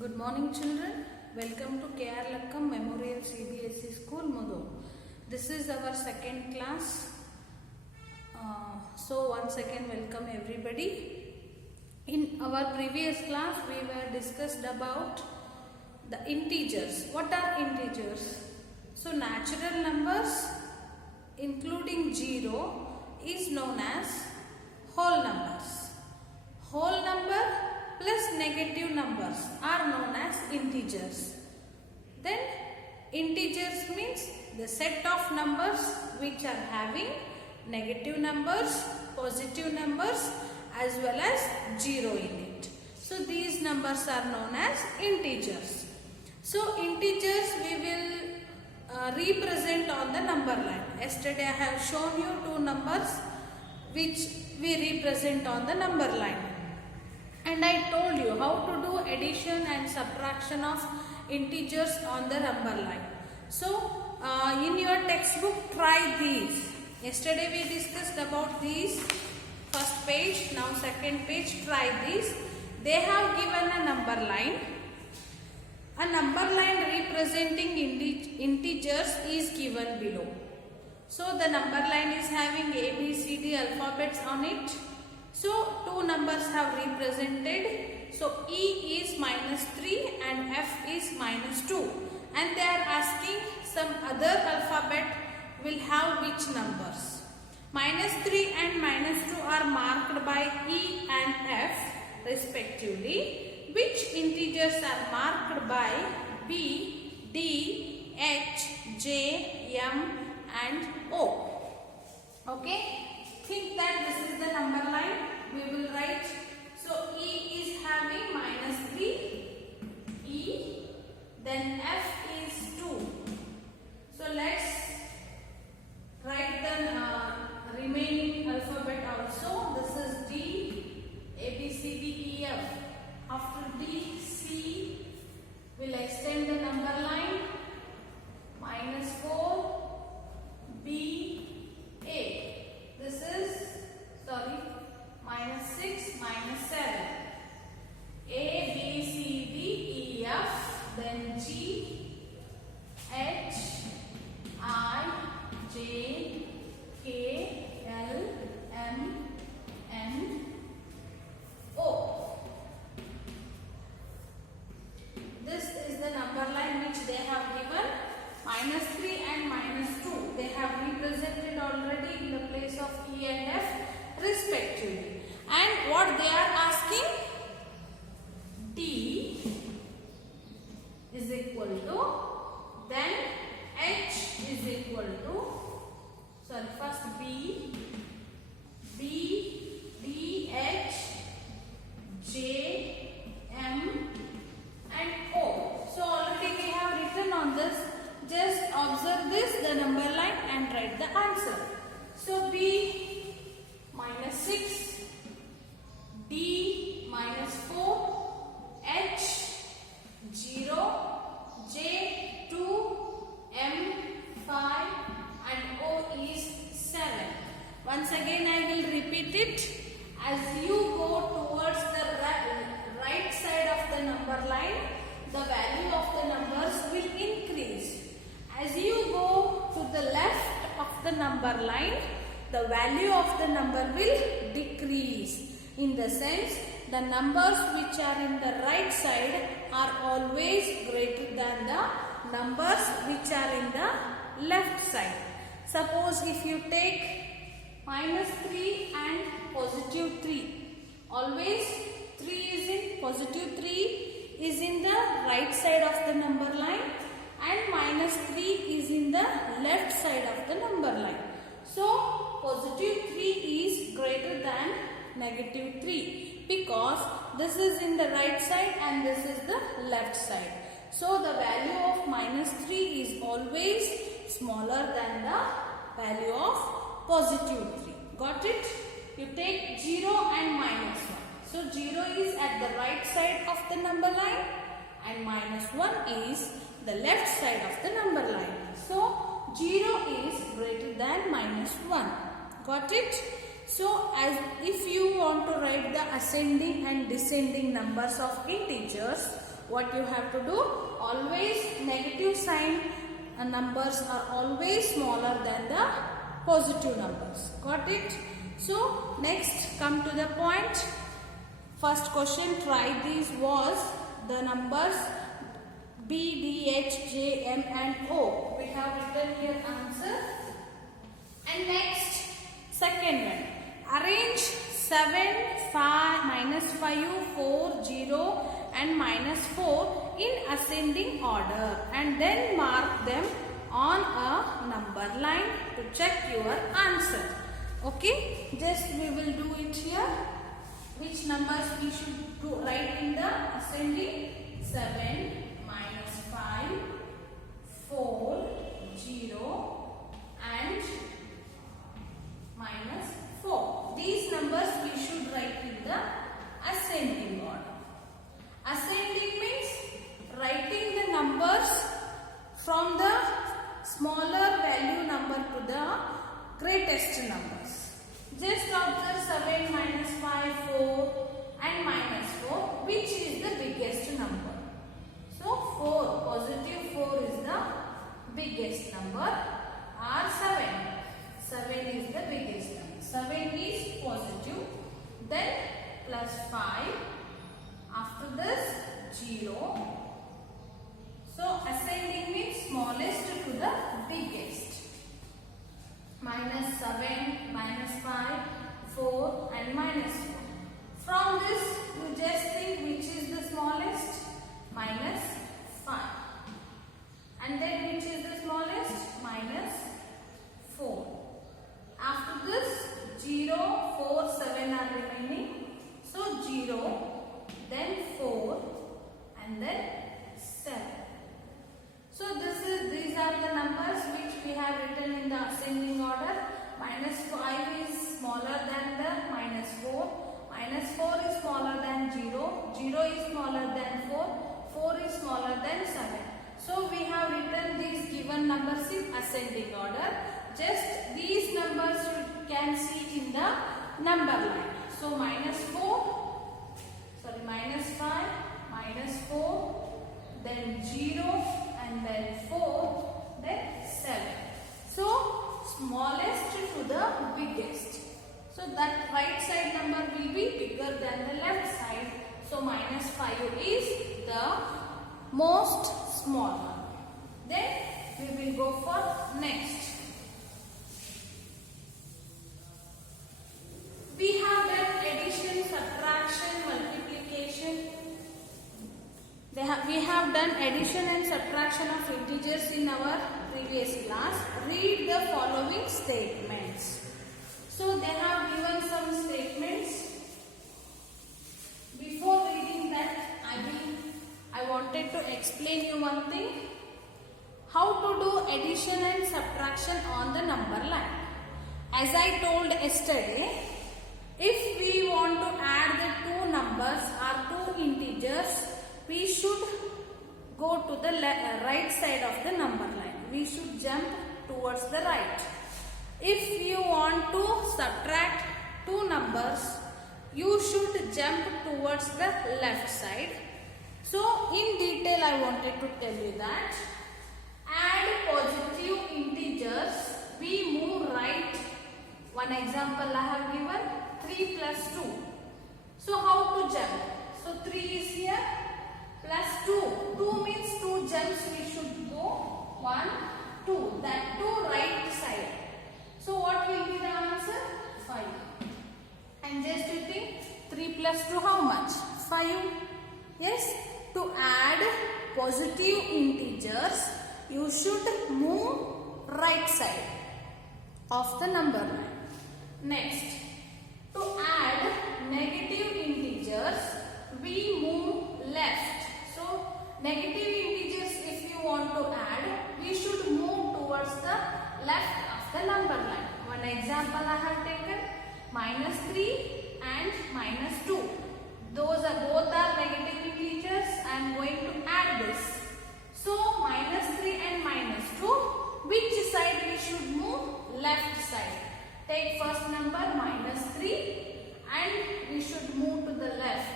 Good morning children. Welcome to K.R. Lakkam Memorial CBSE School, Mudu. This is our second class. So once again welcome everybody. In our previous class we were discussed about the integers. What are integers? So natural numbers including 0 is known as whole numbers. Whole number plus negative numbers are known as integers. Then integers means the set of numbers which are having negative numbers, positive numbers as well as 0 in it. So these numbers are known as integers. So integers we will represent on the number line. Yesterday I have shown you two numbers which we represent on the number line. And I told you how to do addition and subtraction of integers on the number line. So in your textbook try these. Yesterday we discussed about these. First page, now second page, try these. They have given a number line. A number line representing integers is given below. So the number line is having A, B, C, D alphabets on it. So two numbers have represented. So E is -3 and F is -2. And they are asking some other alphabet will have which numbers. -3 and -2 are marked by E and F respectively. Which integers are marked by B, D, H, J, M and O. Okay. Think that this is the number line. We will write. So E is having -3. E. Then F is 2. So let's write the remaining alphabet also. This is D, A, B, C, D, E, F. After D, C, we'll extend the number line. -4, B, A. This is, -6, -7. A, B, C, D, E, F. Then G, H, I, J, K, L, M, N, O. This is the number line which they have given. -3 and -2. They have represented already in the place of E and F respectively. And what they are asking? D is equal to, then H is equal to, first B, D, H, J, M and O. So already we have written on this. Just observe this, the number line, and write the answer. So B -6, D -4, H 0, J 2, M 5 and O is 7. Once again I will repeat it. As you go towards the right side of the number line, the value of the numbers will increase. As you go to the left of the number line, the value of the number will decrease. In the sense, the numbers which are in the right side are always greater than the numbers which are in the left side. Suppose if you take -3 and +3, always 3 is in +3 is in the right side of the number line and -3 is in the left side of the number line. So +3 is greater than -3 because this is in the right side and this is the left side. So the value of -3 is always smaller than the value of +3. Got it? You take 0 and -1. So 0 is at the right side of the number line and -1 is the left side of the number line. So 0 is greater than -1. Got it? So as if you want to write the ascending and descending numbers of integers, what you have to do? Always negative sign numbers are always smaller than the positive numbers. Got it? So next come to the point. First question, try these was the numbers B, D, H, J, M and O. We have written here answer. And next, second one. Arrange 7, 5, -5, 4, 0 and -4 in ascending order and then mark them on a number line to check your answer. Okay, just we will do it here. Which numbers we should write in the ascending? 7, -5, 4, 0 and -4. These numbers we should write in the ascending order. Ascending means writing the numbers from the smaller value number to the greatest numbers. Just observe 7, -5, 4 and -4. Which is the biggest number? So 4, positive 4 is the biggest number or 7. 7 is the biggest number. 7 is positive. Then plus 5. After this 0. So ascending means smallest to the biggest. -7, -5, 4 and -4. From this you just think which is the smallest? -5. And then which is the smallest? -4. After this 0, 4, 7 are remaining. So 0, then 4 and then 7. So these are the numbers which we have written in the ascending order. -5 is smaller than the -4. -4 is smaller than 0. 0 is smaller than 4. 4 is smaller than 7. So we have written these given numbers in ascending order. Just these numbers you can see in the number line. So -5, -4, then 0 and then 4, then 7. So smallest to the biggest. So that right side number will be bigger than the left side. So -5 is the most small one. Then we will go for next. We have done addition, subtraction, multiplication. We have done addition and subtraction of integers in our previous class. Read the following statements. So they have given some statements. Before reading that, I wanted to explain you one thing. How to do addition and subtraction on the number line. As I told yesterday, if we want to add the two numbers or two integers, we should go to the right side of the number line. We should jump towards the right. If you want to subtract two numbers, you should jump towards the left side. So in detail I wanted to tell you that add positive integers, we move right. One example I have given, 3 plus 2. So how to jump? So 3 is here plus 2. 2 means 2 jumps we should go. 1, 2. That 2 right side. So what will be the answer? 5. And just you think 3 plus 2 how much? 5. Yes. To add positive integers, you should move right side of the number line. Next, to add negative integers, we move left. So, negative integers if you want to add, we should move towards the left of the number line. One example I have taken, -3 and -2. Those are both are negative integers. I am going to add this. So, -3 and -2, which side we should move? Left side. take first number -3 and we should move to the left.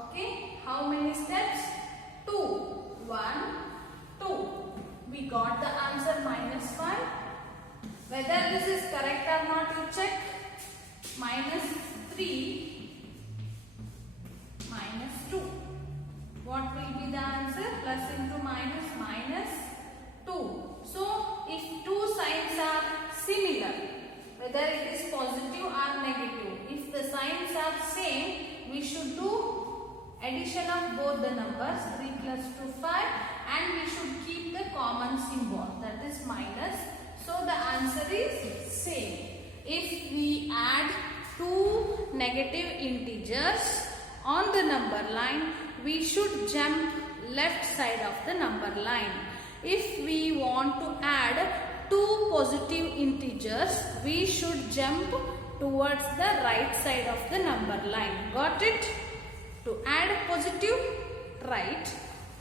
Okay, how many steps? 2. 1, 2. We got the answer -5. Whether this is correct or not, you check. -3 -2. What will be the answer? Plus into minus, -2. So, if two signs are similar, whether it is positive or negative, if the signs are same, we should do addition of both the numbers. 3 plus 2, 5, and we should keep the common symbol, that is minus. So, the answer is same. If we add two negative integers on the number line, we should jump left side of the number line. If we want to add two positive integers, we should jump towards the right side of the number line. Got it? To add positive, right.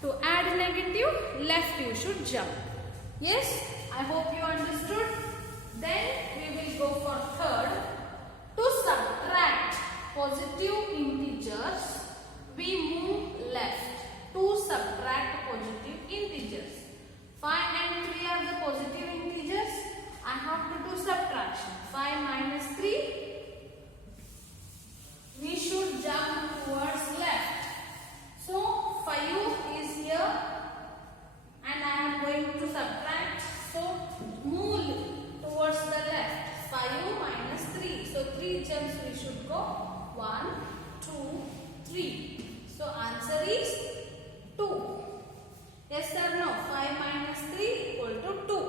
To add negative, left you should jump. Yes, I hope you understood. Then we will go for third. To subtract positive integers, we move left. To subtract positive integers. 5 and 3 are the positive integers. I have to do subtraction. 5 minus 3. We should jump towards left. So 5 is here and I am going to subtract. So move towards the left. 5 minus 3. So 3 jumps we should go. 1, 2, 3. So answer is 2. Yes or no? 5 minus 3 equal to 2.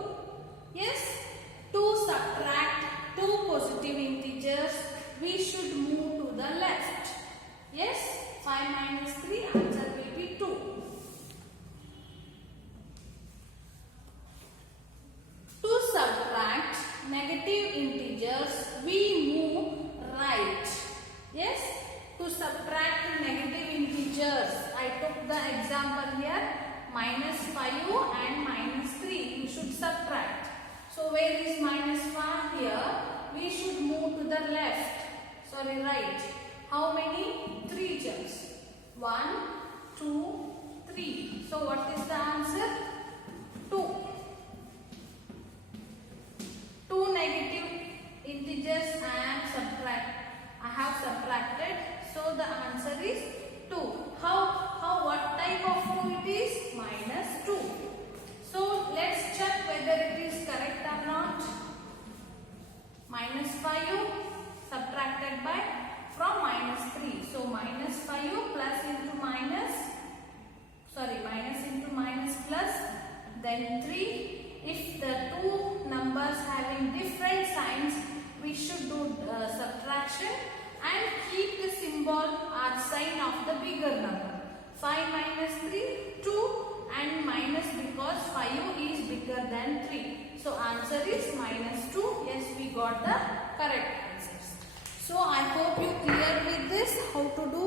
Yes? To subtract two positive integers, we should move to the left. Yes? 5 minus 3, answer will be 2. To subtract negative integers, we move right. Yes? To subtract negative integers, I took the example here, -5 and -3. You should subtract. So where is -5 here? We should move to the left. Sorry, right. How many? 3 jumps. 1, 2, 3. So what is the answer? 2. Two negative integers I have subtracted. So the answer is 2. What type of 2 it is? -2. So let's check whether it is correct or not. -5 subtracted by from -3. So -5 plus into minus. Sorry, minus into minus plus. Then 3. If the two numbers having different signs, we should do subtraction and keep the symbol or sign of the bigger number. 5 minus 3, 2, and minus because 5 is bigger than 3. So answer is -2. Yes, we got the correct answers. So I hope you clear with this how to do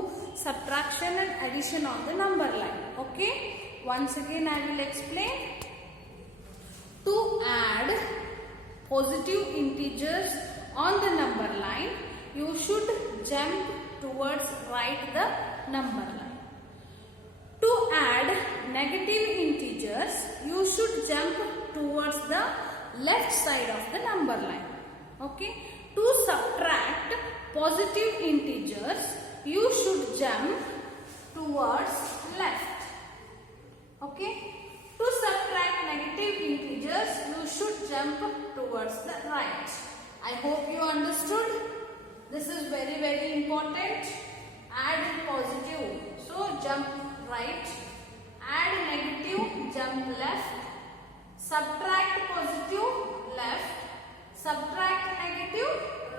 subtraction and addition on the number line. Okay. Once again I will explain. To add positive integers on the number line, you should jump towards right the number line. To add negative integers, you should jump towards the left side of the number line. Okay. To subtract positive integers, you should jump towards left. Okay. To subtract negative integers, you should jump towards the right. I hope you understood. This is very, very important. Add positive, so jump right. Add negative, jump left. Subtract positive, left. Subtract negative,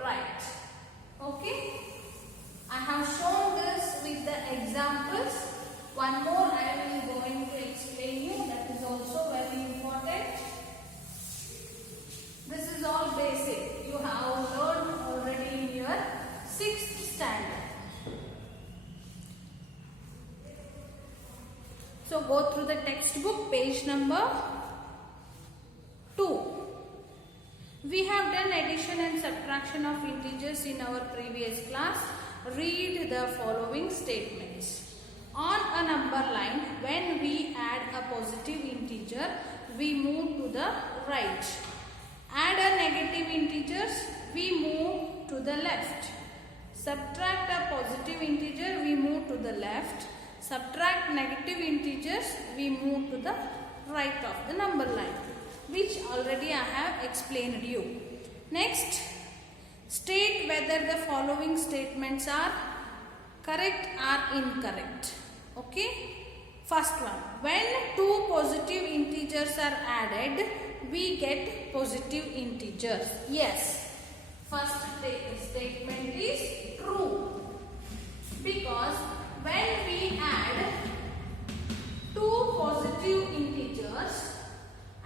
right. Okay. I have shown this with the examples. One more I will going to explain you. That is also very important. This is all basic. You have learned already in your 6th standard. So go through the textbook, page number 2. We have done addition and subtraction of integers in our previous class. Read the following statements. On a number line, when we add a positive integer, we move to the right. Add a negative integers, we move to the left. Subtract a positive integer, we move to the left. Subtract negative integers, we move to the right of the number line, which already I have explained you. Next, state whether the following statements are correct or incorrect. Okay. First one, when two positive integers are added, we get positive integers. Yes. First statement is true, because when we add two positive integers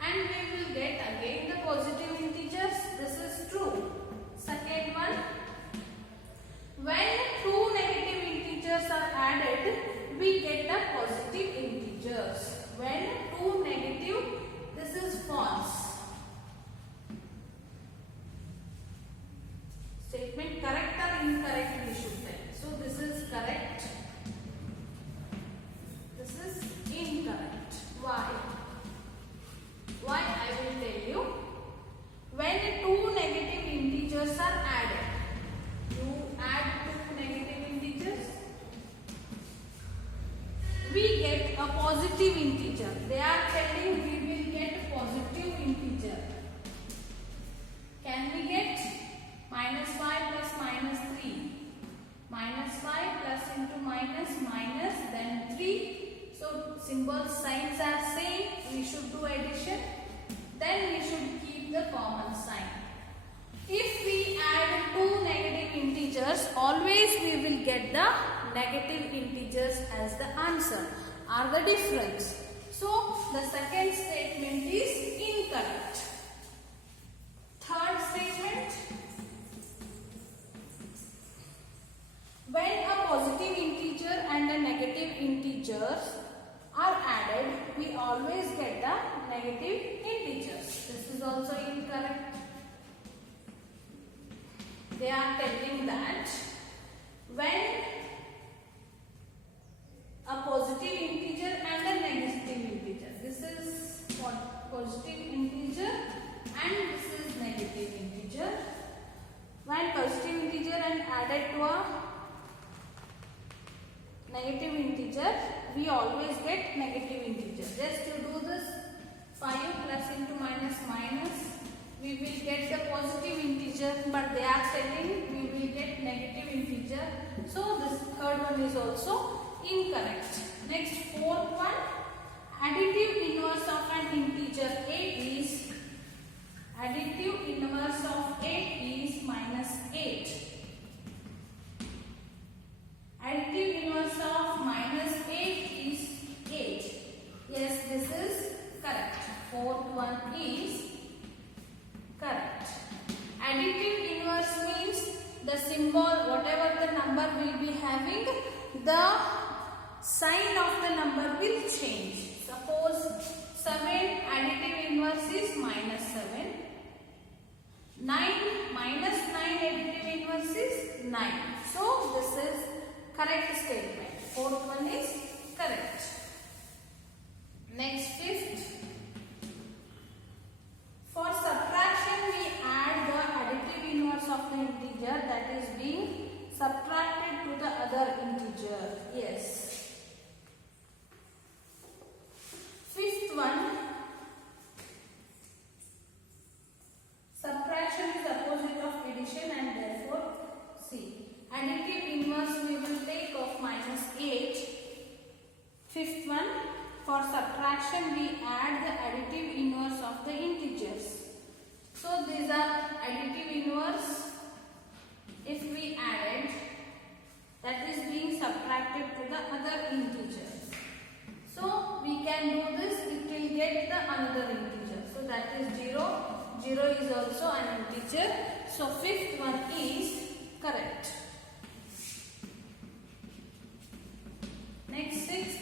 and we will get again the positive integers, this is true. Second one, when two negative integers are added, we get the positive integers. When two negative, this is false. Statement correct or incorrect we should tell. So this is correct. This is incorrect. Why? Why I will tell you. When two negative integers are added, you add two negative integers, we get a positive integer. They are telling we will get positive integer. Can we get minus 5 plus minus 3? Minus 5 plus into minus, minus, then 3. So symbol signs are same. We should do addition. Then we should keep the common sign. If we add two negative integers, always we will get the negative integers as the answer or the difference. So the second statement is incorrect. Third statement, when a positive integer and a negative integers are added, we always get the negative integers. This is also incorrect. They are telling that when a positive integer and a negative integer, this is what positive integer and this is negative integer. When positive integer and added to a negative integer, we always get negative integer. Just to do this, 5 plus into minus minus, we will get the positive integer, but they are telling we will get negative integer. So this third one is also incorrect. Next, fourth one, additive inverse of an integer 8 is, additive inverse of 8 is minus 8. Additive inverse of minus 8 is 8. Yes, this is correct. Fourth one is correct. Additive inverse means the symbol, whatever the number will be having, the sign of the number will change. Suppose 7, additive inverse is minus 7. 9, minus 9, additive inverse is 9. So this is correct statement. Fourth one is correct. Next, fifth. For subtraction, we add the additive inverse of the integer that is being subtracted to the other integer. Yes. Fifth one. Subtraction is opposite of addition and therefore C. Additive inverse we will take of minus 8. Fifth one, for subtraction we add the additive inverse of the integers. So these are additive inverse. If we added, that is being subtracted to the other integer. So we can do this, it will get the another integer. So that is 0. 0 is also an integer. So fifth one is correct. Next, sixth.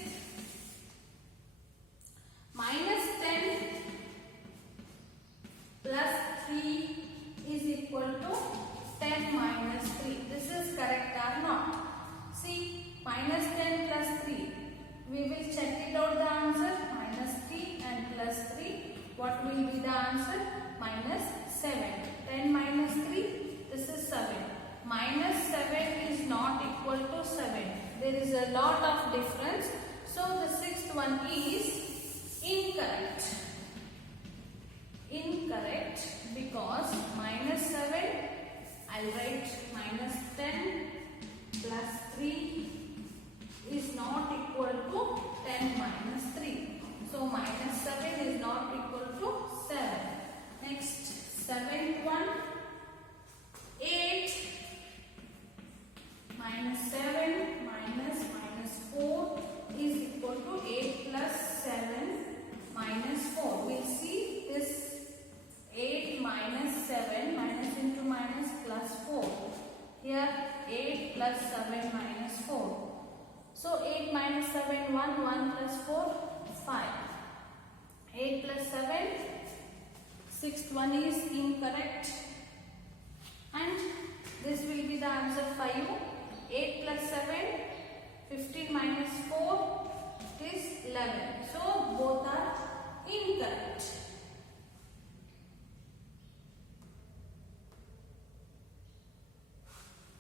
Minus 10 plus 3 plus 3. What will be the answer? Minus 7. 10 minus 3, this is 7. Minus 7 is not equal to 7. There is a lot of difference. So the sixth one is incorrect. Incorrect because minus 7, I'll write minus 10 plus 3 is not equal to 10 minus 3. So minus 7 is not equal to 7. Next, seventh one, 8 minus 7 minus 4 is equal to 8 plus 7 minus 4. We'll see this 8 minus 7 minus into minus plus 4. Here 8 plus 7 minus 4. So 8 minus 7, 1, 1 plus 4, 5. 8 plus 7, sixth one is incorrect. And this will be the answer 5. 8 plus 7, 15 minus 4 is 11. So both are incorrect.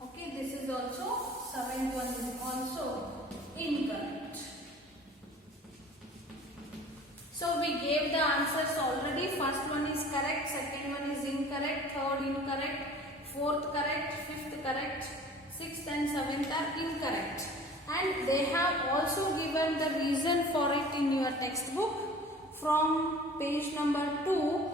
Okay, this is also, seventh one is also incorrect. So we gave the answers already. First one is correct, second one is incorrect, third incorrect, fourth correct, fifth correct, sixth and seventh are incorrect. And they have also given the reason for it in your textbook. From page number 2,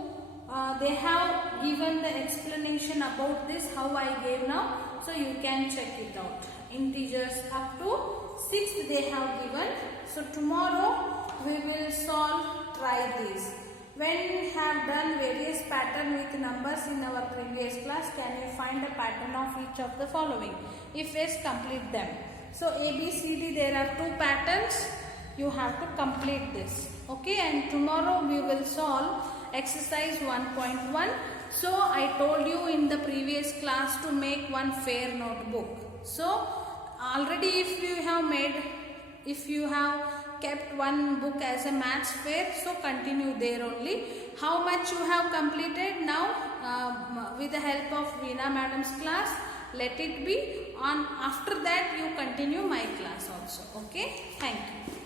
they have given the explanation about this, how I gave now. So you can check it out. Integers up to 6th they have given. So tomorrow we will try this. When we have done various pattern with numbers in our previous class, can you find a pattern of each of the following? If yes, complete them. So A, B, C, D, there are 2 patterns. You have to complete this. Okay, and tomorrow we will solve exercise 1.1. So I told you in the previous class to make one fair notebook. So already if you have kept one book as a maths fair, so continue there only. How much you have completed now with the help of Veena madam's class, let it be on. After that you continue my class also. Okay, thank you.